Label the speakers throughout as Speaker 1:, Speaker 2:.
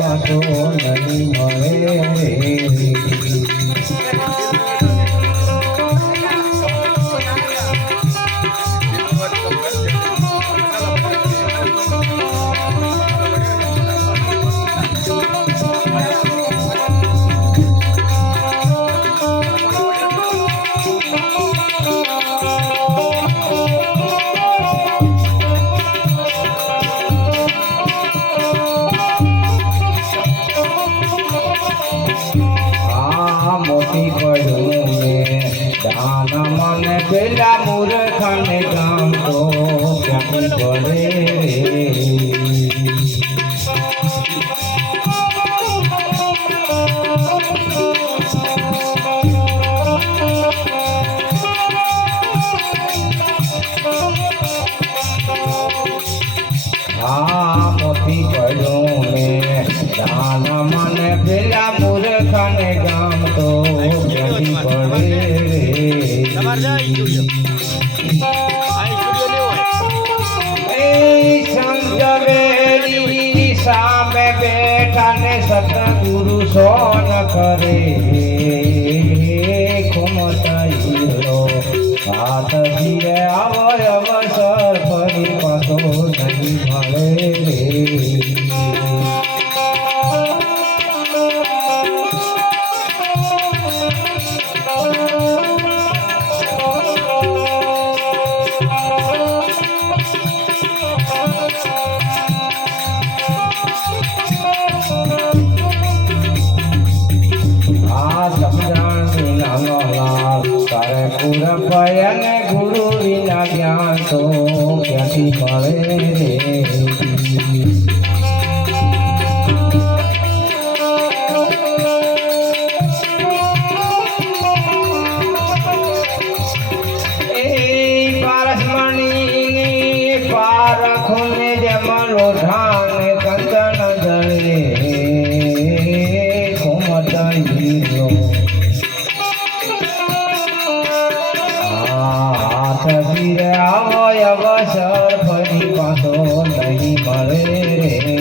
Speaker 1: નહીં મળે. ডান মনে বেলা মোর খানে গান তো Ah
Speaker 2: તમારે જાય સ્ટુડિયો આ સ્ટુડિયો નહીં હોય
Speaker 1: સામે બેઠા ને સતગુરુ સોન કરે ખુમતા આવય સમજણ લાલ તારે પૂરબ ગુરુ વિના જ્ઞાન તો ક્યાંથી મળે ધીરે આવો અવસર ફરી પાછો નહીં મળે રે.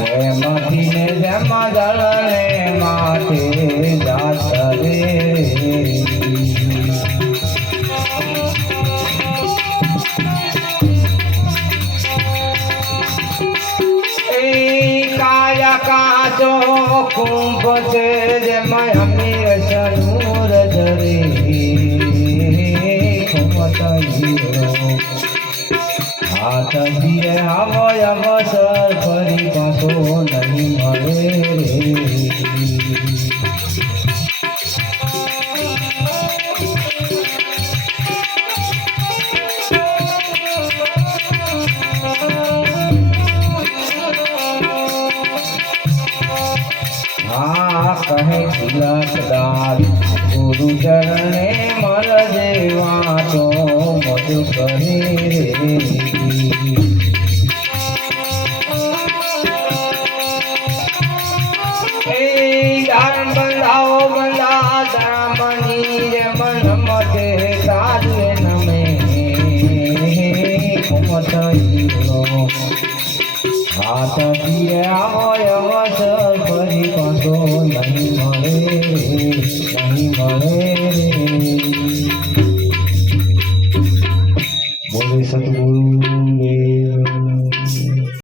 Speaker 1: मदीने जमा जलने माटे जाता रे काया काचो कुंभ से जमा हमें सनूर जरे હાથ ધીરે આવો અવસર ફરી પાછો નહીં મળે રે કહે તિલકદાર ગુરુ ચરણે મર દેવા તો મધુ રે લો હાથ હોય વસ ફરી પાછો નહીં મળે નહીં મળે